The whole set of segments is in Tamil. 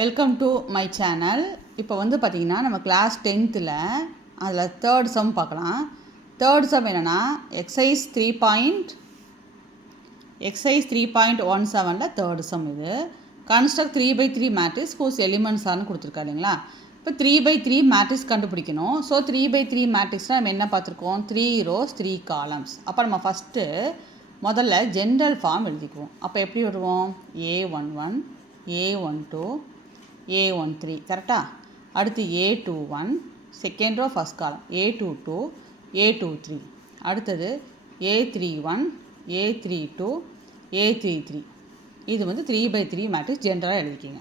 Welcome to my channel. இப்போ வந்து பார்த்திங்கன்னா நம்ம கிளாஸ் 10th அதில் தேர்ட் சம் பார்க்கலாம். தேர்ட் சம் என்னென்னா எக்ஸசைஸ் 3.17 தேர்ட் சம். இது கன்ஸ்ட்ரக்ட் 3/3 மேட்ரிக்ஸ் ஹூஸ் எலிமெண்ட்ஸ் ஆர்னு கொடுத்துருக்கா இல்லைங்களா. இப்போ 3/3 மேட்ரிக்ஸ் கண்டுபிடிக்கணும். ஸோ 3/3 மேட்ரிக்ஸ்னால் நம்ம என்ன பார்த்துருக்கோம், 3 rows 3 columns. அப்போ நம்ம ஃபஸ்ட்டு முதல்ல ஜென்ரல் ஃபார்ம் எழுதிக்குவோம். அப்போ எப்படி வருவோம், A11 A12 A13 கரெக்டாக. அடுத்து A21 செகண்ட் ரோ ஃபஸ்ட் காலம், A22 A23. அடுத்தது A31 A32 A33. இது வந்து 3/3 மேட்ரிக்ஸ் ஜென்ரலாக எழுதிக்கிங்க.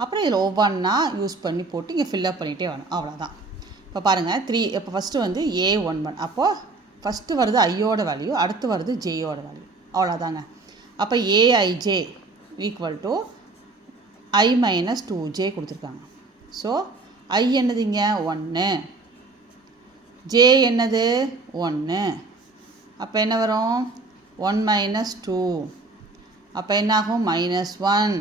அப்புறம் இதில் ஒவ்வொன்றா யூஸ் பண்ணி போட்டு இங்கே ஃபில்லப் பண்ணிகிட்டே வரணும், அவ்வளோதான். இப்போ பாருங்கள் இப்போ ஃபஸ்ட்டு வந்து A11. அப்போது ஃபஸ்ட்டு வருது ஐயோட வேல்யூ, அடுத்து வருது ஜேயோட வேல்யூ, அவ்வளோதாங்க. அப்போ AIJ ஈக்குவல் டு I-2J கொடுத்துருக்காங்க. ஸோ I என்னதுங்க 1, J என்னது 1. அப்போ என்ன வரும் 1 - 2. அப்போ என்னாகும் -1.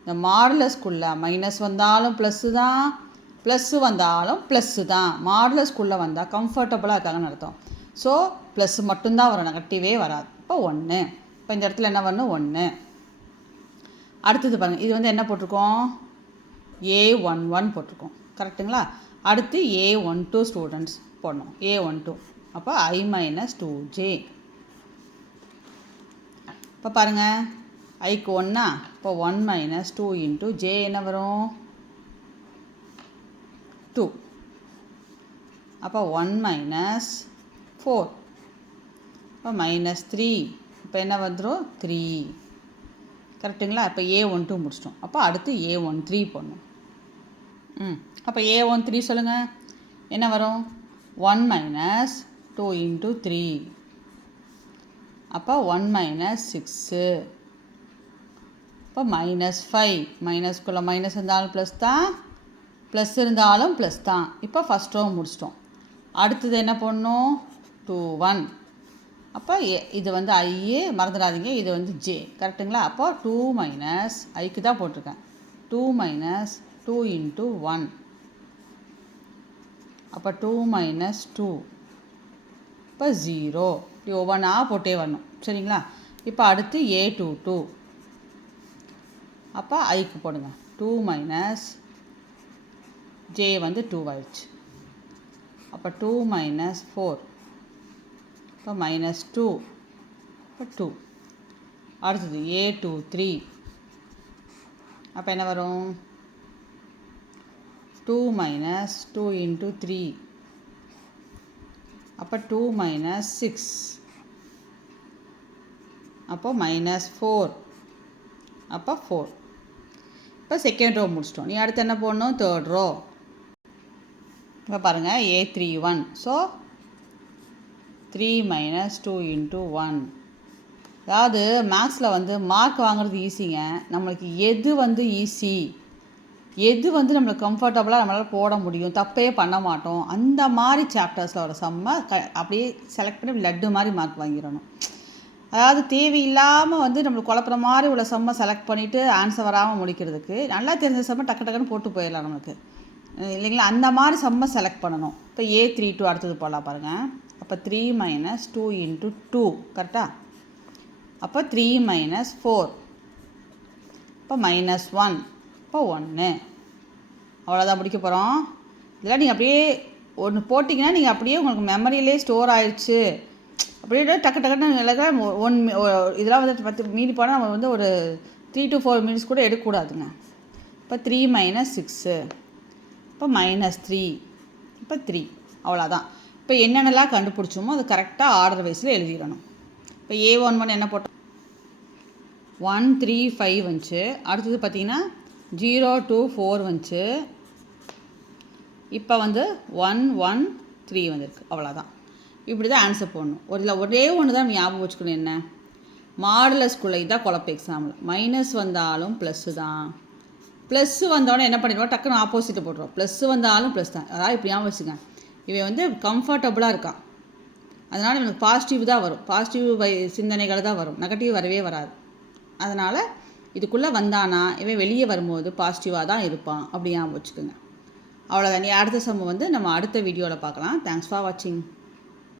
இந்த மாடுலஸ்குள்ளே மைனஸ் வந்தாலும் ப்ளஸ்ஸு தான், ப்ளஸ்ஸு வந்தாலும் ப்ளஸ்ஸு தான். மாடுலஸ்குள்ளே வந்தால் கம்ஃபர்டபுளாக இருக்காங்கன்னு அர்த்தம். ஸோ ப்ளஸ் மட்டும்தான் வரும், நெகட்டிவே வராது. இப்போ 1. இப்போ இந்த இடத்துல என்ன வரணும் 1. அடுத்தது பாருங்கள், இது வந்து என்ன போட்டிருக்கோம், A11 போட்டிருக்கோம், கரெக்டுங்களா. அடுத்து A12 ஸ்டூடெண்ட்ஸ் போடணும், A12. அப்போ I-2J. இப்போ பாருங்கள் ஐக்கு 1. இப்போ 1 - 2 × J என்ன வரும் 2. அப்போ 1 - 4. இப்போ -3. இப்போ என்ன வந்துடும் 3, கரெக்டுங்களா. இப்போ A12 முடிச்சிட்டோம். அப்போ அடுத்து A13 போடணும். அப்போ A13 சொல்லுங்கள், என்ன வரும் 1 - 2 × 3. அப்போ 1 - 6. இப்போ -5. மைனஸ்குள்ளே மைனஸ் இருந்தாலும் ப்ளஸ் தான், ப்ளஸ் இருந்தாலும் ப்ளஸ் தான். இப்போ ஃபஸ்ட் ரோ முடிச்சிட்டோம். அடுத்தது என்ன பண்ணணும் 21. அப்போ இது வந்து ஐ, மறந்துடாதீங்க, இது வந்து ஜே, கரெக்டுங்களா. அப்போ 2 - ஐக்கு தான் போட்டிருக்கேன், 2 - 2 × 1. அப்போ 2 - 2. இப்போ 0. இப்படி ஒவ்வொன்றா போட்டே வரணும், சரிங்களா. இப்போ அடுத்து A22. அப்போ ஐக்கு போடுங்க, 2 - ஜே வந்து 2 ஆயிடுச்சு. அப்போ 2 - 4. இப்போ -2. இப்போ 2. அடுத்தது A23. அப்போ என்ன வரும் 2 - 2 × 3. அப்போ 2 - 6. அப்போ -4. அப்போ 4. இப்போ செகண்ட் ரோ முடிச்சிட்டோம். நீ அடுத்து என்ன போடணும், தேர்ட் ரோ. இப்போ பாருங்கள் A31. ஸோ 3 - 2 × 1. அதாவது மேக்ஸில் வந்து மார்க் வாங்குறது ஈஸிங்க. நம்மளுக்கு எது வந்து ஈஸி, எது வந்து நம்மளுக்கு கம்ஃபர்டபுளாக நம்மளால் போட முடியும், தப்பே பண்ண மாட்டோம், அந்த மாதிரி சாப்டர்ஸில் வர செம்ம அப்படியே செலக்ட் பண்ணி லட்டு மாதிரி மார்க் வாங்கிடணும். அதாவது தேவையில்லாமல் வந்து நம்மளுக்கு குழப்புற மாதிரி உள்ள செம்ம செலக்ட் பண்ணிவிட்டு ஆன்சர் வராமல் முடிக்கிறதுக்கு, நல்லா தெரிஞ்ச செம்ம டக்குன்னு போட்டு போயிடலாம் நமக்கு, இல்லைங்களா. அந்த மாதிரி செம்ம செலக்ட் பண்ணணும். இப்போ A32 அடுத்தது போடலாம் பாருங்கள். அப்போ 3 - 2 × 2, கரெக்டாக. அப்போ 3 - 4. இப்போ -1. இப்போ 1. அவ்வளோதான் முடிக்க போகிறோம். இதெல்லாம் நீங்கள் அப்படியே ஒன்று போட்டிங்கன்னா நீங்கள் அப்படியே உங்களுக்கு மெமரியிலே ஸ்டோர் ஆயிடுச்சு. அப்படியே டக்குன்னு இதெல்லாம் வந்து 10 மீறி போனால் நம்ம வந்து ஒரு 3 to 4 மினிட்ஸ் கூட எடுக்கக்கூடாதுங்க. இப்போ 3 - 6. இப்போ -3. இப்போ 3. அவ்வளோதான். இப்போ என்னென்னலாம் கண்டுபிடிச்சோமோ அது கரெக்டாக ஆர்டர் வைஸில் எழுதிடணும். இப்போ A11 என்ன போட்டோம், 1 3 5 வந்துச்சு. அடுத்தது பார்த்திங்கன்னா 0 2 4 வந்துச்சு. இப்போ வந்து 1 1 3 வந்திருக்கு, அவ்வளோதான். இப்படி தான் ஆன்சர் போடணும். ஒரே ஒன்று தான் ஞாபகம் வச்சுக்கணும், என்ன மாடுலஸ்குள்ளே தான் குழப்பம் எக்ஸாமில். மைனஸ் வந்தாலும் ப்ளஸ்ஸு தான், ப்ளஸ்ஸு வந்தோடனே என்ன பண்ணிடுவோம், டக்குன்னு ஆப்போசிட்டை போட்டுருவோம். ப்ளஸ்ஸு வந்தாலும் ப்ளஸ் தான். அதாவது இப்படி ஞாபகம் வச்சுங்க, இவன் வந்து கம்ஃபர்டபுளாக இருக்கான், அதனால் இவனுக்கு பாசிட்டிவ் தான் வரும், பாசிட்டிவ் சிந்தனைகள் தான் வரும், நெகட்டிவ் வரவே வராது. அதனால் இதுக்குள்ளே வந்தானா இவன் வெளியே வரும்போது பாசிட்டிவாக தான் இருப்பான் அப்படி ஞாபகம் வச்சுக்கோங்க. அவ்வளோதான். நீ அடுத்த சம் வந்து நம்ம அடுத்த வீடியோவில் பார்க்கலாம். தேங்க்ஸ் ஃபார் வாட்சிங்.